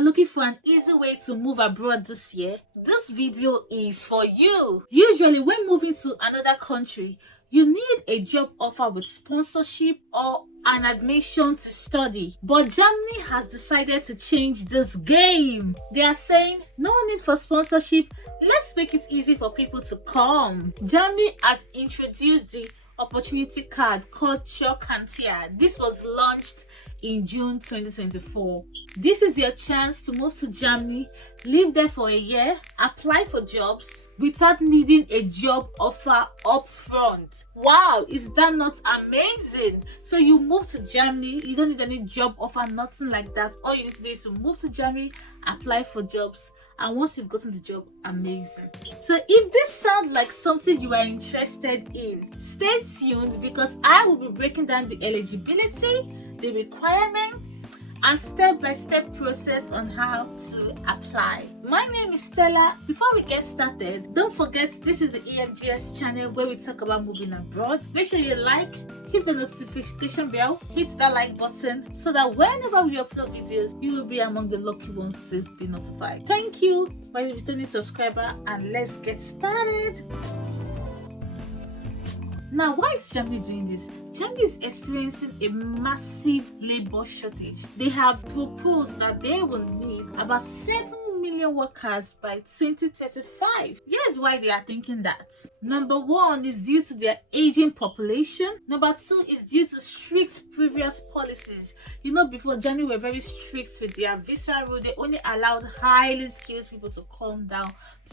are looking for an easy way to move abroad this year, this video is for you. Usually when moving to another country, you need a job offer with sponsorship or an admission to study. But Germany has decided to change this game. They are saying no need for sponsorship. Let's make it easy for people to come. Germany has introduced the opportunity card called Chancenkarte. This was launched in June 2024. This is your chance to move to Germany, live there for a year, apply for jobs without needing a job offer up front. Wow, is that not amazing? So you move to Germany, you don't need any job offer, nothing like that. All you need to do is to move to Germany, apply for jobs, and once you've gotten the job, amazing. So if this sounds like something you are interested in, stay tuned because I will be breaking down the eligibility, the requirements, and step-by-step process on how to apply. My name is Stella. Before we get started, don't forget this is the EMGS channel where we talk about moving abroad. Make sure you like, hit the notification bell, hit that like button so that whenever we upload videos, you will be among the lucky ones to be notified. Thank you for the returning subscriber, and let's get started. Now, why is Germany doing this? Germany is experiencing a massive labor shortage. They have proposed that they will need about 7 million workers by 2035. Here's why they are thinking that. Number one is due to their aging population. Number two is due to strict previous policies. You know, before Germany were very strict with their visa rule. They only allowed highly skilled people to come down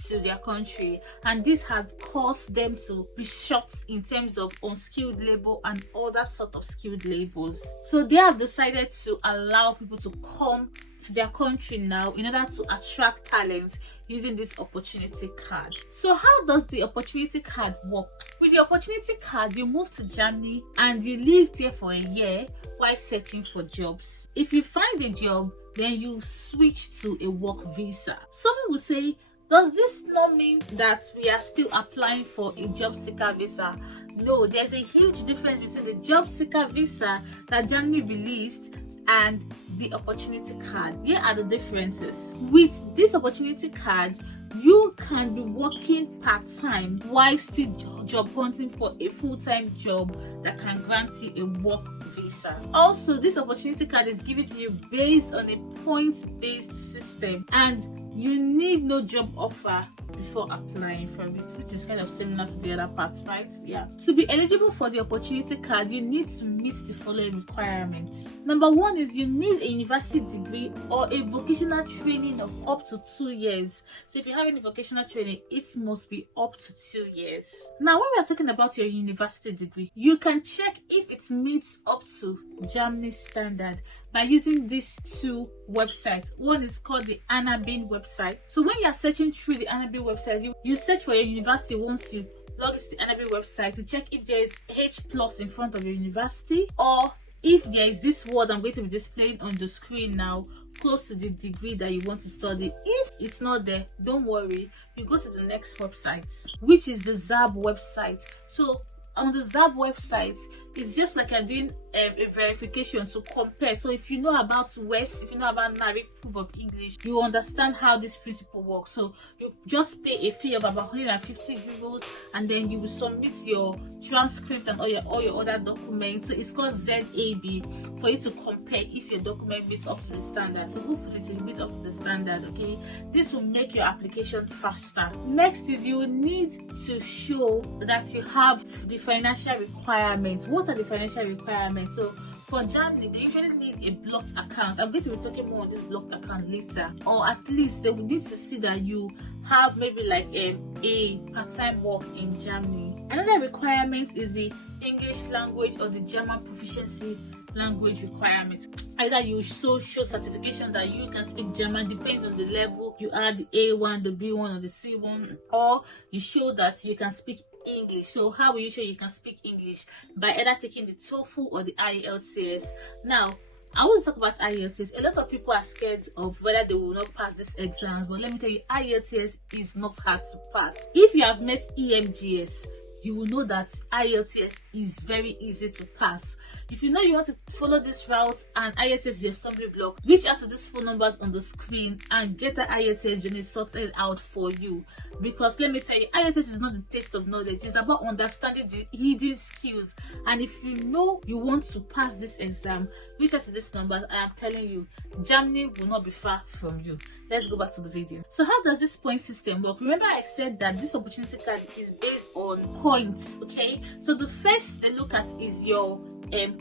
to their country, and this has caused them to be short in terms of unskilled labor and other sort of skilled labors. So they have decided to allow people to come to their country now in order to attract talent using this opportunity card. So how does the opportunity card work? With the opportunity card, you move to Germany and you live there for a year while searching for jobs. If you find a job, then you switch to a work visa. Someone will say, does this not mean that we are still applying for a job seeker visa? No, there's a huge difference between the job seeker visa that Germany released and the opportunity card. Here are the differences. With this opportunity card, you can be working part-time while still job hunting for a full-time job that can grant you a work visa. Also, this opportunity card is given to you based on a points-based system, and you need no job offer before applying for it, which is kind of similar to the other parts, right? Yeah. To be eligible for the opportunity card, you need to meet the following requirements. Number one is you need a university degree or a vocational training of up to 2 years. So if you have any vocational training, it must be up to 2 years. Now, when we are talking about your university degree, you can check if it meets up to Germany's standard by using these two websites. One is called the Anabin website. So when you are searching through the Anabin website, you search for your university. Once you log into the Anabin website to check if there is H+ in front of your university, or if there is this word I'm going to be displaying on the screen now close to the degree that you want to study. If it's not there, don't worry, you go to the next website, which is the ZAB website. So on the ZAB website, it's just like you're doing a verification to compare. So if you know about WES, if you know about NARIC proof of English, you understand how this principle works. So you just pay a fee of about 150 euros, and then you will submit your transcript and all your other documents. So it's called ZAB for you to compare if your document meets up to the standard. So hopefully it will meet up to the standard. Okay, this will make your application faster. Next is you will need to show that you have the financial requirements. What are the financial requirements? So for Germany, they usually need a blocked account. I'm going to be talking more on this blocked account later. Or at least they will need to see that you have maybe like a part-time work in Germany. Another requirement is the English language or the German proficiency language requirement. Either you show certification that you can speak German, depends on the level you are, the A1, the B1, or the C1, or you show that you can speak English. So how will you show you can speak English? By either taking the TOEFL or the IELTS. Now, I want to talk about IELTS. A lot of people are scared of whether they will not pass this exam, but let me tell you, IELTS is not hard to pass. If you have met EMGS, you will know that IELTS is very easy to pass. If you know you want to follow this route and IELTS is your stumbling block, reach out to these phone numbers on the screen and get the IELTS journey sorted out for you. Because let me tell you, IELTS is not the taste of knowledge, it's about understanding the hidden skills. And if you know you want to pass this exam, reach out to these numbers. I am telling you, Germany will not be far from you. Let's go back to the video. So how does this point system work? Remember I said that this opportunity card is based on points, okay? So the first they look at is your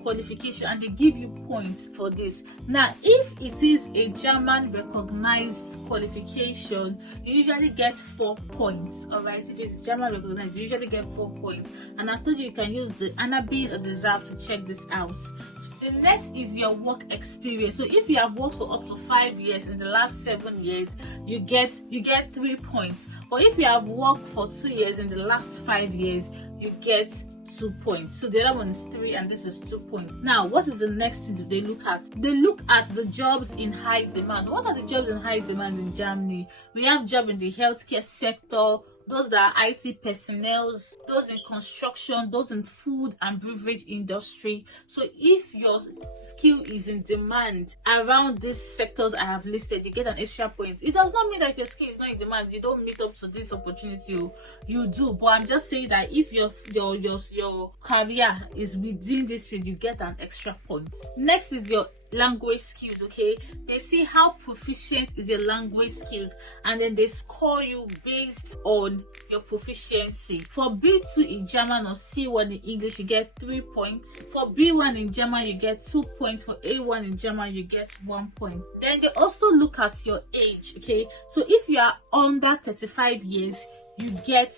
qualification, and they give you points for this. Now if it is a German recognized qualification, you usually get 4 points. All right, if it's German recognized, you usually get 4 points, and I told you can use the Annabelle or the ZAP to check this out. So the next is your work experience. So if you have worked for up to 5 years in the last 7 years, you get 3 points. But if you have worked for 2 years in the last 5 years, you get 2 points. So the other one is 3 and this is 2 points. Now what is the next thing they look at? They look at the jobs in high demand. What are the jobs in high demand in Germany? We have jobs in the healthcare sector, those that are IT personnel, those in construction, those in food and beverage industry. So if your skill is in demand around these sectors I have listed, you get an extra point. It does not mean that your skill is not in demand, you don't meet up to this opportunity. You do, but I'm just saying that if your career is within this field, you get an extra point. Next is your language skills. Okay, they see how proficient is your language skills, and then they score you based on your proficiency. For B2 in German or C1 in English, you get 3 points. For B1 in German, you get 2 points. For A1 in German, you get 1 point. Then they also look at your age. Okay, so if you are under 35 years, you get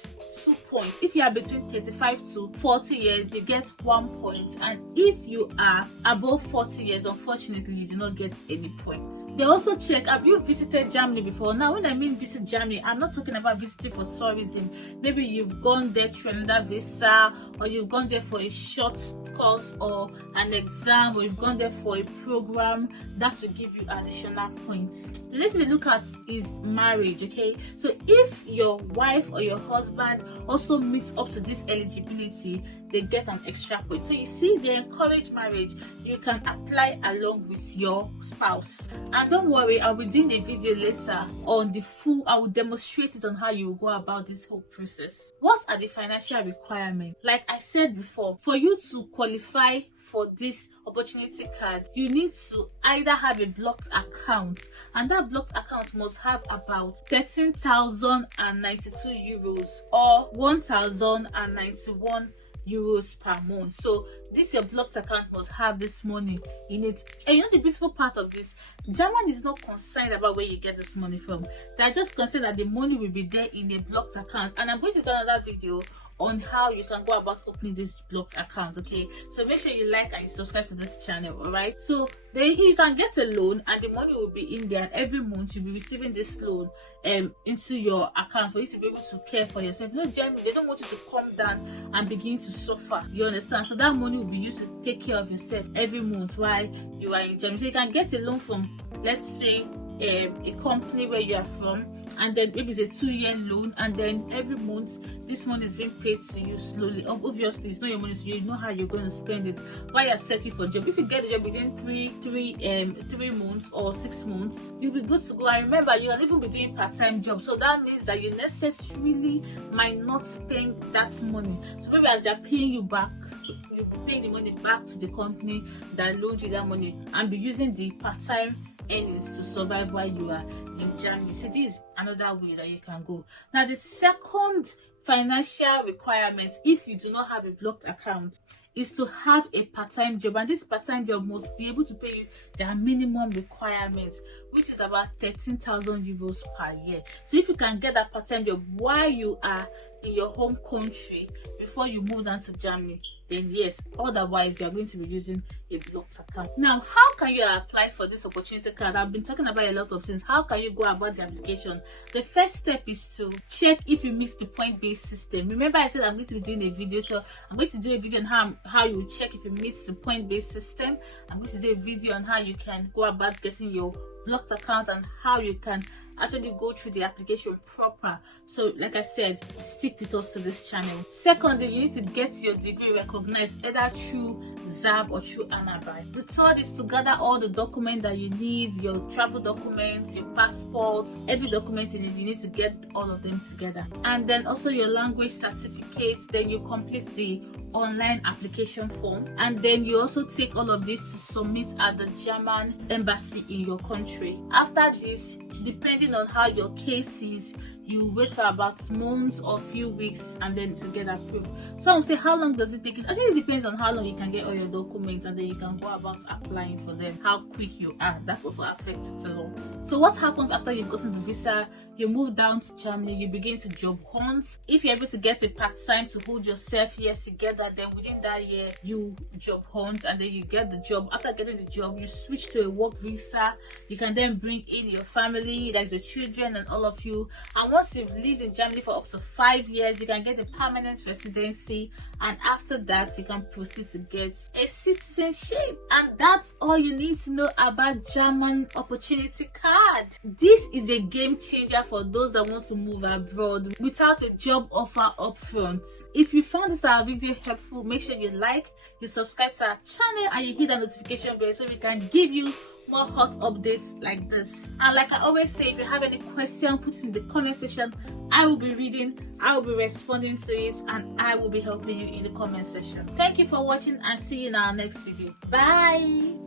2 points. If you are between 35 to 40 years, you get 1 point. And if you are above 40 years, unfortunately, you do not get any points. They also check, have you visited Germany before? Now, when I mean visit Germany, I'm not talking about visiting for tourism. Maybe you've gone there through another visa, or you've gone there for a short course or an exam, or you've gone there for a program. That will give you additional points. The next thing they look at is marriage. Okay, so if your wife or your husband also meets up to this eligibility, they get an extra point. So you see, they encourage marriage. You can apply along with your spouse. And don't worry, I'll be doing a video later on the full, I will demonstrate it on how you will go about this whole process. What are the financial requirements? Like I said before, for you to qualify for this opportunity card, you need to either have a blocked account, and that blocked account must have about 13,092 euros or 1,091 euros per month. So this your blocked account must have this money in it. And you know the beautiful part of this, Germany is not concerned about where you get this money from. They're just concerned that the money will be there in a blocked account, and I'm going to do another video on how you can go about opening this blocked account. Okay, so make sure you like and you subscribe to this channel. All right, so then you can get a loan and the money will be in there, and every month you'll be receiving this loan into your account for you to be able to care for yourself. You know, Germany, they don't want you to come down and begin to suffer, you understand? So that money will be used to take care of yourself every month while you are in Germany. So you can get a loan from, let's say, a company where you are from, and then maybe it's a 2-year loan, and then every month this money is being paid to you slowly. Obviously it's not your money, so you know how you're going to spend it while you're searching for a job. If you get a job within 3 months or 6 months, you'll be good to go. And remember, you'll even be doing part-time jobs, so that means that you necessarily might not spend that money. So maybe as they're paying you back, you'll be paying the money back to the company that loaned you that money, and be using the part-time earnings to survive while you are in Germany. So this is another way that you can go. Now the second financial requirement, if you do not have a blocked account, is to have a part-time job, and this part-time job must be able to pay you their minimum requirements, which is about 13,000 euros per year. So if you can get that part-time job while you are in your home country before you move down to Germany, then yes. Otherwise, you are going to be using a blocked account. Now, how can you apply for this opportunity card? I've been talking about a lot of things. How can you go about the application? The first step is to check if you meet the point-based system. Remember, I said I'm going to be doing a video, so I'm going to do a video on how you check if you meet the point-based system. I'm going to do a video on how you can go about getting your blocked account and how you can actually go through the application proper. So like I said, stick with us to this channel. Secondly, you need to get your degree recognized either through ZAB or through ANABI. The third is to gather all the documents that you need, your travel documents, your passports, every document you need to get all of them together. And then also your language certificates. Then you complete the online application form, and then you also take all of this to submit at the German embassy in your country. After this, depending on how your case is, you wait for about months or few weeks and then to get approved. So I would say, how long does it take? It actually depends on how long you can get all your documents, and then you can go about applying for them, how quick you are. That also affects it a lot. So what happens after you've gotten the visa? You move down to Germany, you begin to job hunt. If you're able to get a part-time to hold yourself years together, then within that year you job hunt, and then you get the job. After getting the job, you switch to a work visa. You can then bring in your family, that's your children and all of you. And once you've lived in Germany for up to 5 years, you can get a permanent residency, and after that you can proceed to get a citizenship. And that's all you need to know about German opportunity card. This is a game changer for those that want to move abroad without a job offer up front. If you found this video helpful, make sure you like, you subscribe to our channel, and you hit the notification bell so we can give you more hot updates like this. And like I always say, if you have any question, put it in the comment section. I will be reading, I will be responding to it, and I will be helping you in the comment section. Thank you for watching, and see you in our next video. Bye.